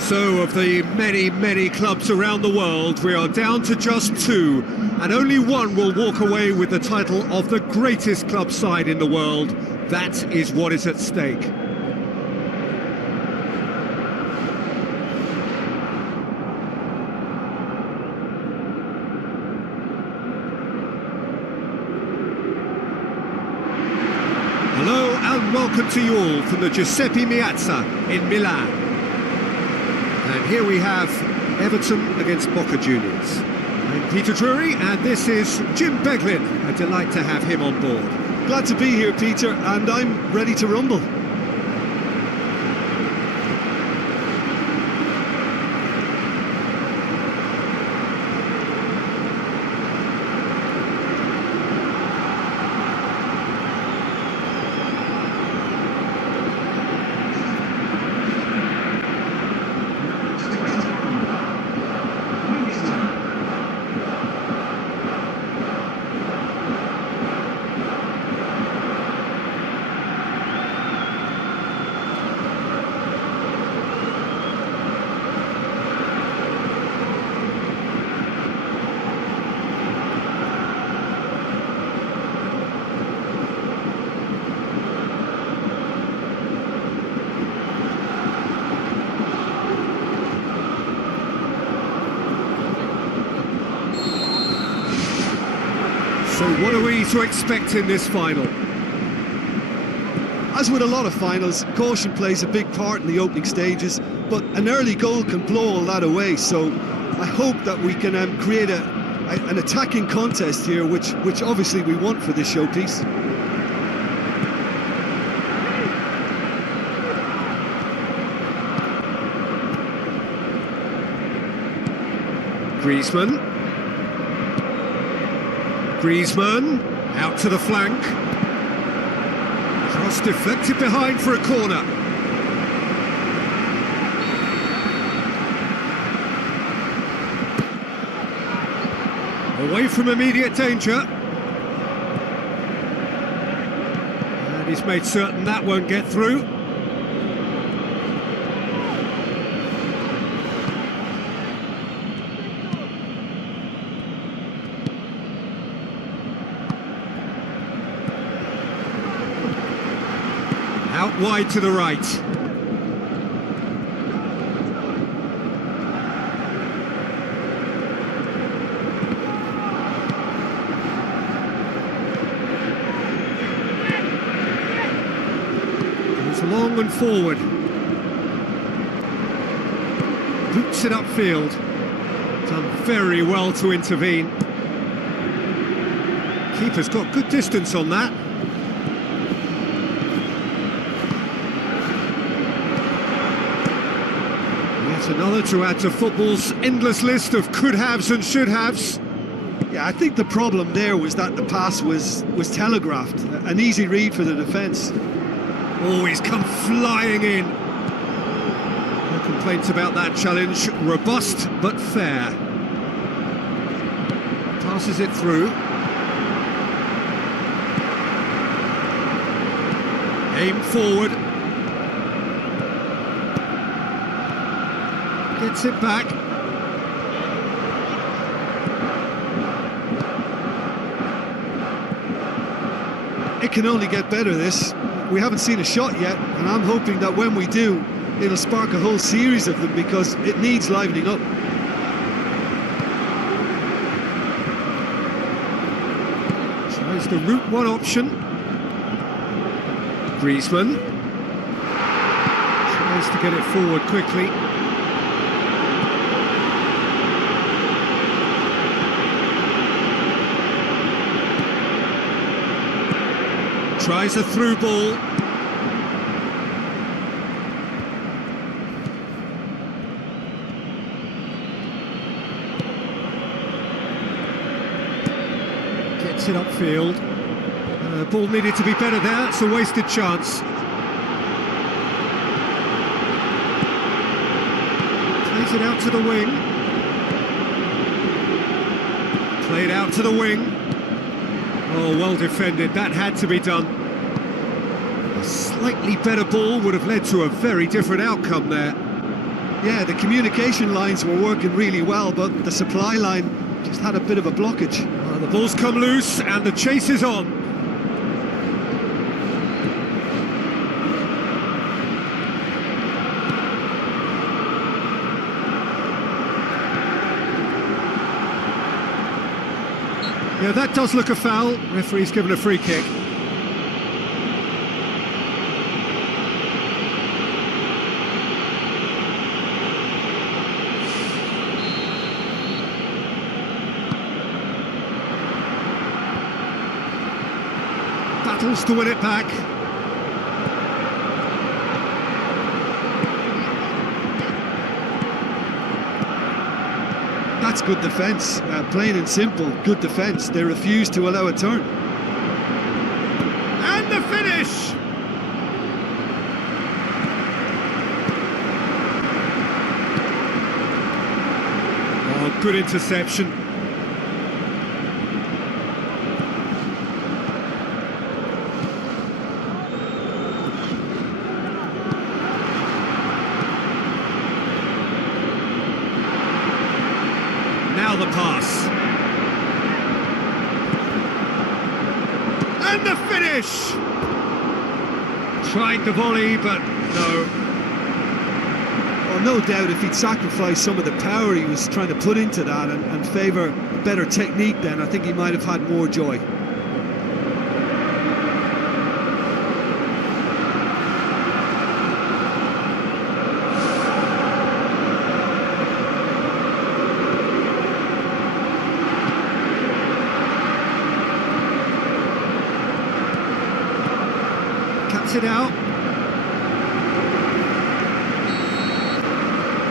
So, of the many, many clubs around the world, we are down to just two, and only one will walk away with the title of the greatest club side in the world. That is what is at stake. Hello and welcome to you all from the Giuseppe Meazza in Milan. And here we have EVETON against BOCA Juniors. I'm Peter Drury and this is Jim Beglin. A delight to have him on board. Glad to be here, Peter, and I'm ready to rumble. So what are we to expect in this final? As with a lot of finals, caution plays a big part in the opening stages, but an early goal can blow all that away, so I hope that we can create an attacking contest here, which obviously we want for this showpiece. Griezmann, out to the flank. Cross deflected behind for a corner. Away from immediate danger. And he's made certain that won't get through. Out wide to the right. Goes long and forward. Boots it upfield. Done very well to intervene. Keeper's got good distance on that. Another to add to football's endless list of could-haves and should-haves. Yeah, I think the problem there was that the pass was telegraphed. An easy read for the defence. Oh, he's come flying in. No complaints about that challenge. Robust, but fair. Passes it through. Aim forward. Gets it back. It can only get better, this. We haven't seen a shot yet, and I'm hoping that when we do, it'll spark a whole series of them because it needs livening up. Tries the route one option. Griezmann. Tries to get it forward quickly. Tries a through ball. Gets it upfield. Ball needed to be better there. It's a wasted chance. Plays it out to the wing. Played out to the wing. Oh, well defended. That had to be done. A slightly better ball would have led to a very different outcome there. Yeah, the communication lines were working really well, but the supply line just had a bit of a blockage. Well, the ball's come loose and the chase is on. Yeah, that does look a foul. Referee's given a free kick. Battles to win it back. That's good defence, plain and simple, good defence. They refuse to allow a turn. And the finish! Oh, good interception. Now the pass. And the finish! Tried the volley, but no. Well, no doubt if he'd sacrificed some of the power he was trying to put into that and favour a better technique, then I think he might have had more joy. Cuts it out.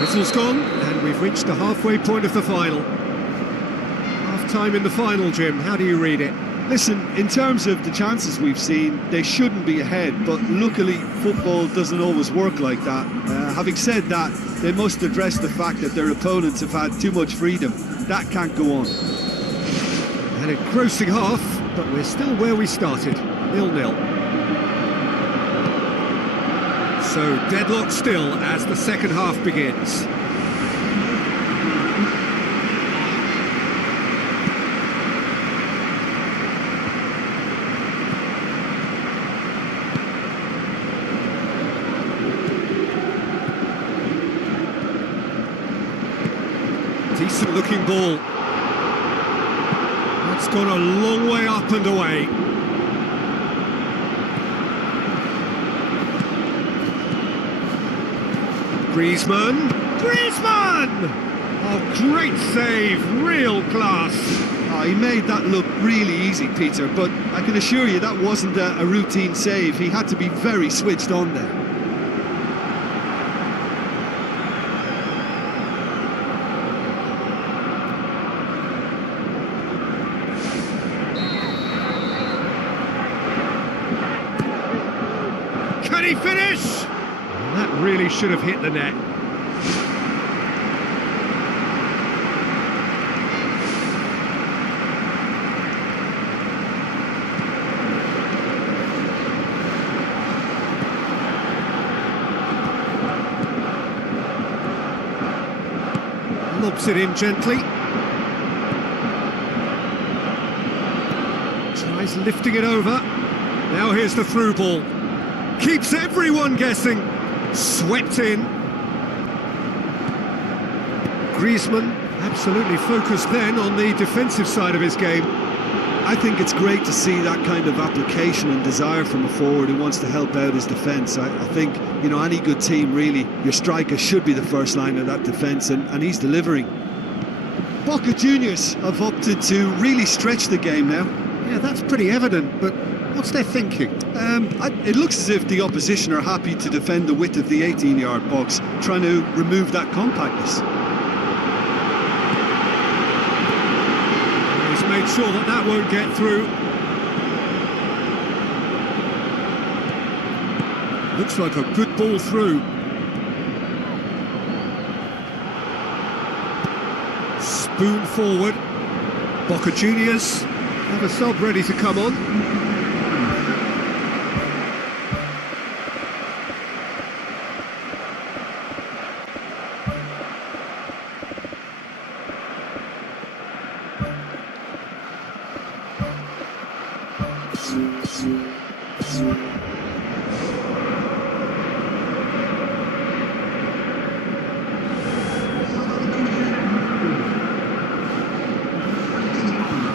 Whistle's gone, and we've reached the halfway point of the final. Half-time in the final, Jim. How do you read it? Listen, in terms of the chances we've seen, they shouldn't be ahead, but luckily football doesn't always work like that. Having said that, they must address the fact that their opponents have had too much freedom. That can't go on. An engrossing half, but we're still where we started, 0-0. So deadlock still as the second half begins. Decent looking ball. That's gone a long way up and away. Griezmann! Oh, great save, real class. Oh, he made that look really easy, Peter, but I can assure you that wasn't a routine save. He had to be very switched on there. Can he finish? That really should have hit the net. Lobs it in gently. Tries lifting it over. Now here's the through ball. Keeps everyone guessing. Swept in. Griezmann absolutely focused then on the defensive side of his game. I think it's great to see that kind of application and desire from a forward who wants to help out his defence. I think, you know, any good team really, your striker should be the first line of that defence, and he's delivering. Boca Juniors have opted to really stretch the game now. Yeah, that's pretty evident, but what's their thinking? It looks as if the opposition are happy to defend the width of the 18-yard box, trying to remove that compactness. He's made sure that that won't get through. Looks like a good ball through. Spoon forward. Boca Juniors have a sub ready to come on.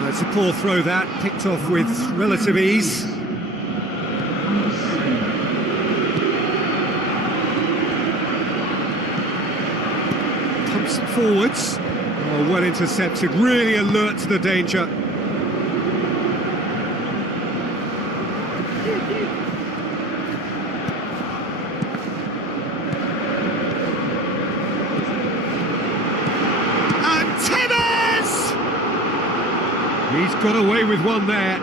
It's a poor throw that, picked off with relative ease. Pumps it forwards. Oh, well intercepted, really alert to the danger. He's got away with one there.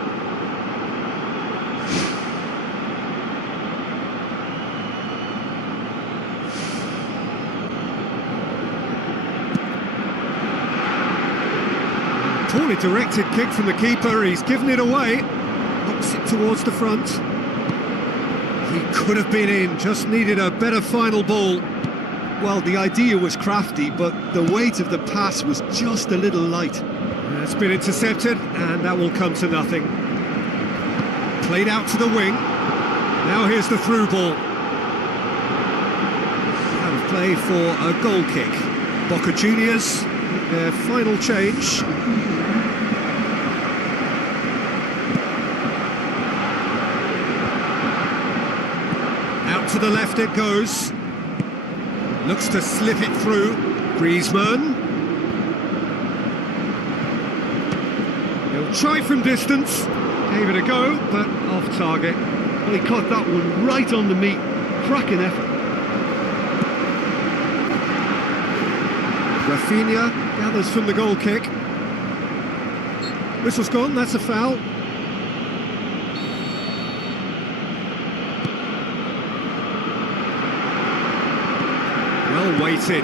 Poorly directed kick from the keeper, he's given it away. Knocks it towards the front. He could have been in, just needed a better final ball. Well, the idea was crafty, but the weight of the pass was just a little light. It's been intercepted, and that will come to nothing. Played out to the wing. Now here's the through ball. Out of play for a goal kick. Boca Juniors, their final change. Out to the left it goes. Looks to slip it through. Griezmann. He'll try from distance. Gave it a go, but off target. Well, he caught that one right on the meat. Cracking effort. Rafinha gathers from the goal kick. Whistle's gone, that's a foul. Well weighted.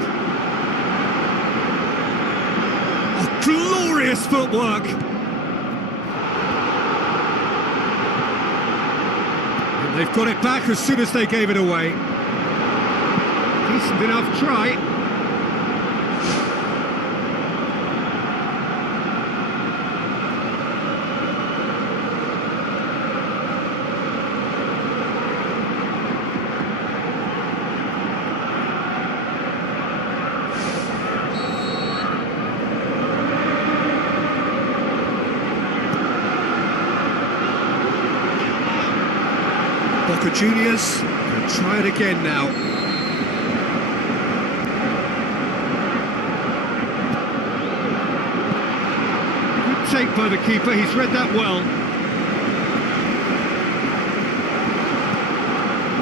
Oh, glorious footwork. And they've got it back as soon as they gave it away. Decent enough try. Boca Juniors will try it again now. Good take by the keeper, he's read that well.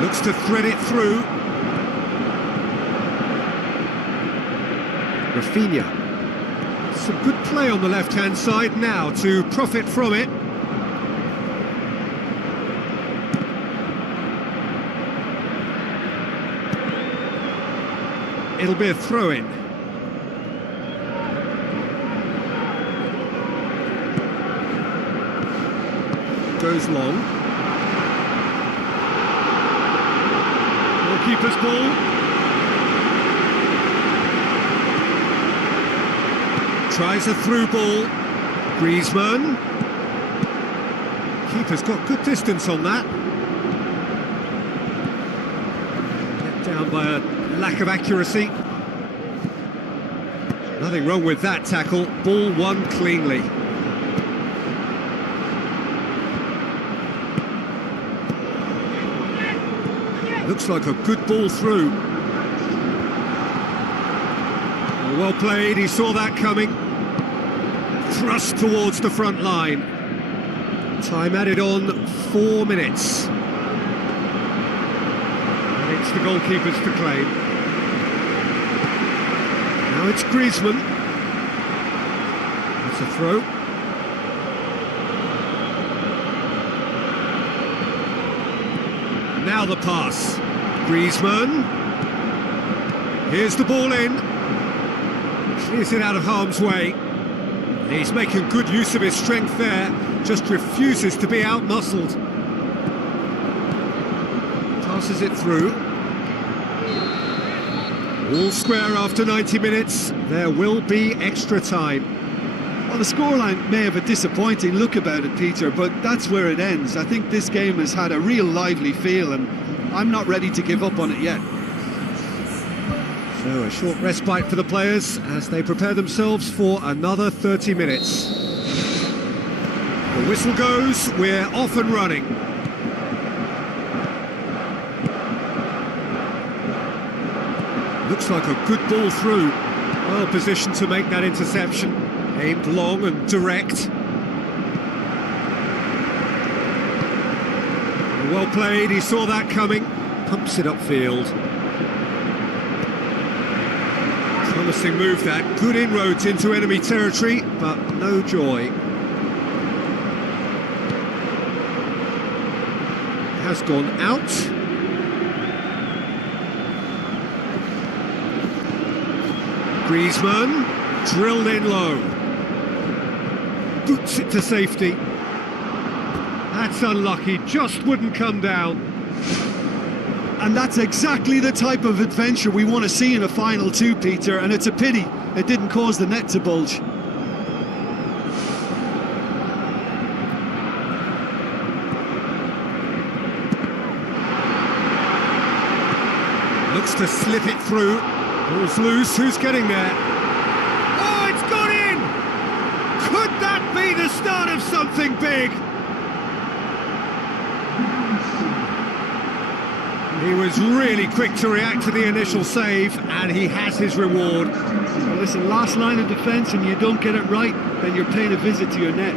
Looks to thread it through. Rafinha. Some good play on the left-hand side now to profit from it. It'll be a throw-in. Goes long. Goalkeeper's ball. Tries a through ball. Griezmann. Keeper's got good distance on that. Let down by a lack of accuracy. Nothing wrong with that tackle. Ball won cleanly. Looks like a good ball through. Well played, he saw that coming. Thrust towards the front line. Time added on 4 minutes. It's the goalkeepers to claim. Now it's Griezmann. That's a throw. Now the pass. Griezmann. Here's the ball in. Clears it out of harm's way. He's making good use of his strength there. Just refuses to be out-muscled. Passes it through. All square after 90 minutes. There will be extra time. Well, the scoreline may have a disappointing look about it, Peter, but that's where it ends. I think this game has had a real lively feel, and I'm not ready to give up on it yet. So a short respite for the players as they prepare themselves for another 30 minutes. The whistle goes, we're off and running. Looks like a good ball through. Well positioned to make that interception. Aimed long and direct. Well played, he saw that coming. Pumps it upfield. Promising move that. Good inroads into enemy territory, but no joy. Has gone out. Griezmann, drilled in low. Boots it to safety. That's unlucky, just wouldn't come down. And that's exactly the type of adventure we want to see in a final too, Peter, and it's a pity it didn't cause the net to bulge. Looks to slip it through. Ball's loose, who's getting there? Oh, it's gone in! Could that be the start of something big? He was really quick to react to the initial save, and he has his reward. Well, listen, last line of defence and you don't get it right, then you're paying a visit to your net.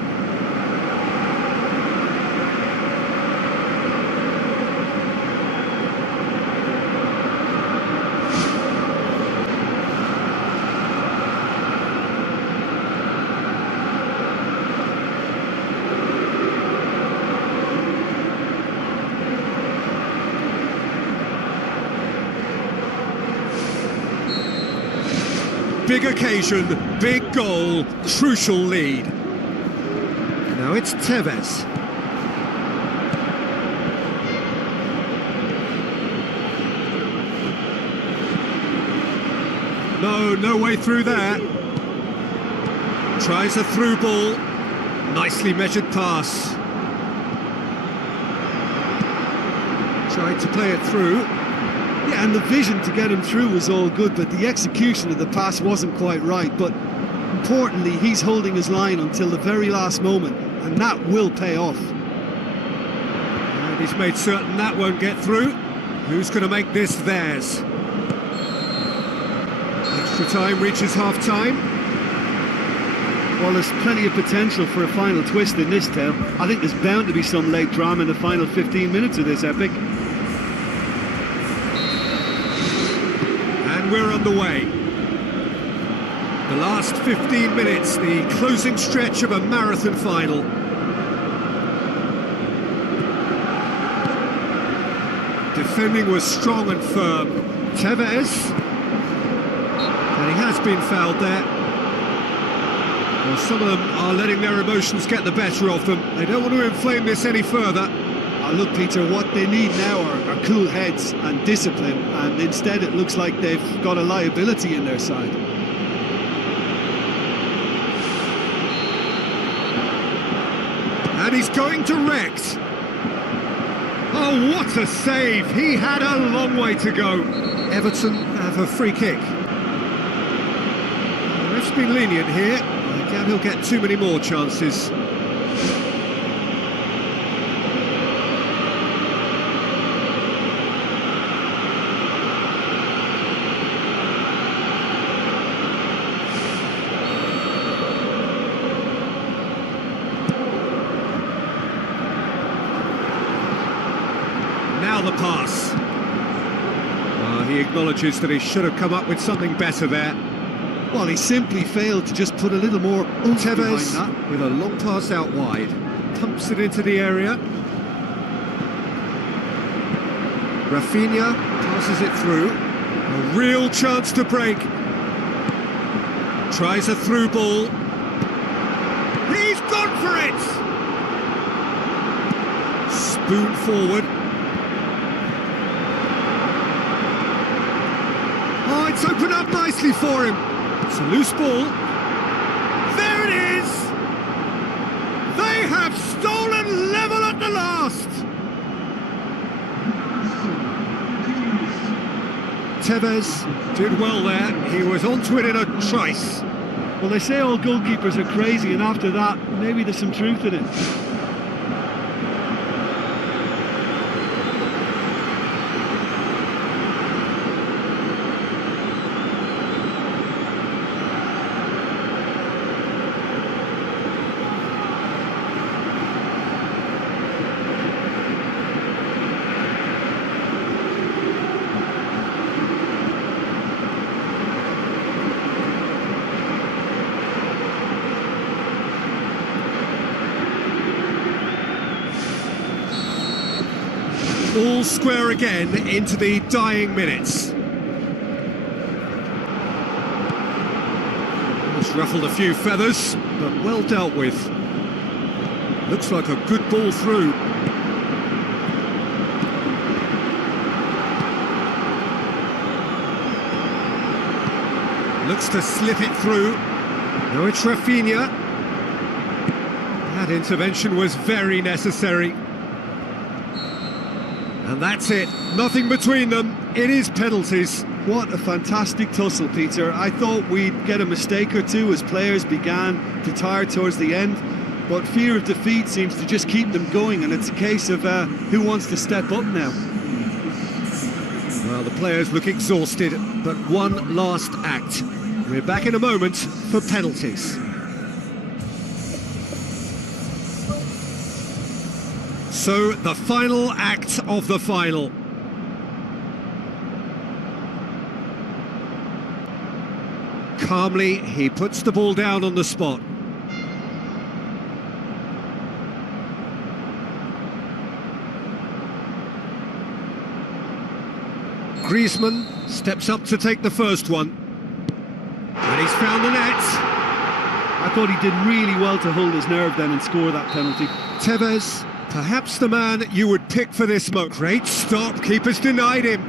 Big occasion, big goal, crucial lead. Now it's Tevez. No way through there. Tries a through ball. Nicely measured pass. Tried to play it through. Yeah, and the vision to get him through was all good, but the execution of the pass wasn't quite right. But importantly, he's holding his line until the very last moment, and that will pay off. And he's made certain that won't get through. Who's going to make this theirs? Extra time reaches half-time. Well, there's plenty of potential for a final twist in this tale. I think there's bound to be some late drama in the final 15 minutes of this epic. We're underway. The last 15 minutes, the closing stretch of a marathon final. Defending was strong and firm. Tevez, and he has been fouled there. Well, some of them are letting their emotions get the better of them. They don't want to inflame this any further. Look, Peter, what they need now are cool heads and discipline, and instead it looks like they've got a liability in their side. And he's going direct. Oh, what a save! He had a long way to go. Everton have a free kick. The ref's been lenient here. I doubt he'll get too many more chances. Now the pass. He acknowledges that he should have come up with something better there. Well, he simply failed to just put a little more oomph Tevez behind that. with a long pass out wide. Pumps it into the area. Rafinha passes it through. A real chance to break. Tries a through ball. He's gone for it! Spoon forward. Oh, it's opened up nicely for him. It's a loose ball. There There it is! They have stolen level at the last! Tevez did well there. He was onto it in a trice. Well, they say all goalkeepers are crazy, and after that, maybe there's some truth in it. All square again into the dying minutes. Just ruffled a few feathers, but well dealt with. Looks like a good ball through. Looks to slip it through. No, it's Rafinha. That intervention was very necessary. And that's it, nothing between them, it is penalties. What a fantastic tussle, Peter. I thought we'd get a mistake or two as players began to tire towards the end, but fear of defeat seems to just keep them going, and it's a case of who wants to step up now. Well, the players look exhausted, but one last act. We're back in a moment for penalties. So, the final act of the final. Calmly, he puts the ball down on the spot. Griezmann steps up to take the first one. And he's found the net. I thought he did really well to hold his nerve then and score that penalty. Tevez, perhaps the man you would pick for this moment. Great stop, keeper's denied him.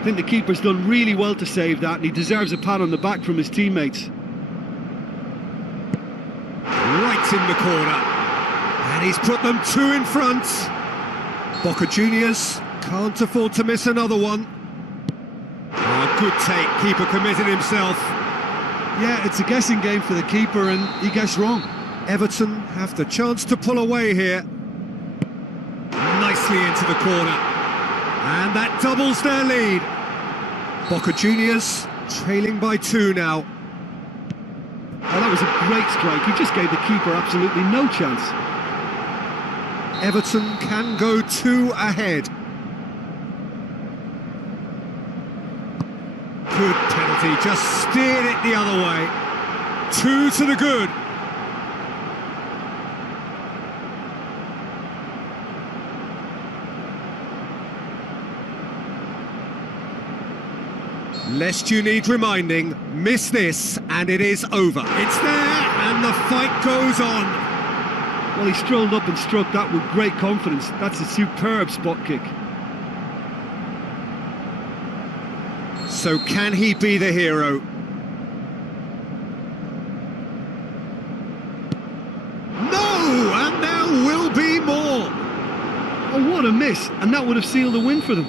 I think the keeper's done really well to save that, and he deserves a pat on the back from his teammates. Right in the corner. And he's put them two in front. Boca Juniors can't afford to miss another one. Oh, good take, keeper committed himself. Yeah, it's a guessing game for the keeper, and he guessed wrong. Everton have the chance to pull away here. Nicely into the corner. And that doubles their lead. Boca Juniors trailing by 2 now. Oh, that was a great strike. He just gave the keeper absolutely no chance. Everton can go 2 ahead. Good penalty, just steered it the other way. 2 to the good. Lest you need reminding, miss this and it is over. It's there and the fight goes on. Well, he strolled up and struck that with great confidence. That's a superb spot kick. So can he be the hero? No! And there will be more! Oh, what a miss! And that would have sealed a win for them.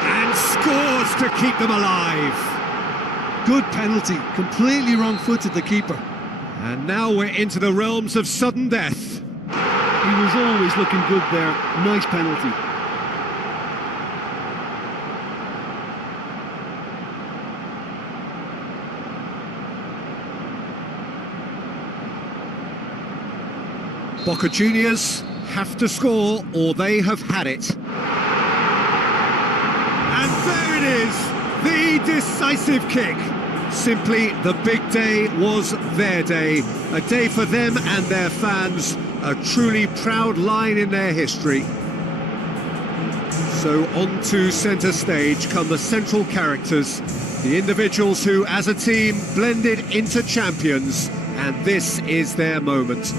And scores to keep them alive. Good penalty. Completely wrong-footed, the keeper. And now we're into the realms of sudden death. He was always looking good there. Nice penalty. Boca Juniors have to score or they have had it. And there it is, the decisive kick. Simply, the big day was their day. A day for them and their fans, a truly proud line in their history. So on to centre stage come the central characters, the individuals who, as a team, blended into champions, and this is their moment.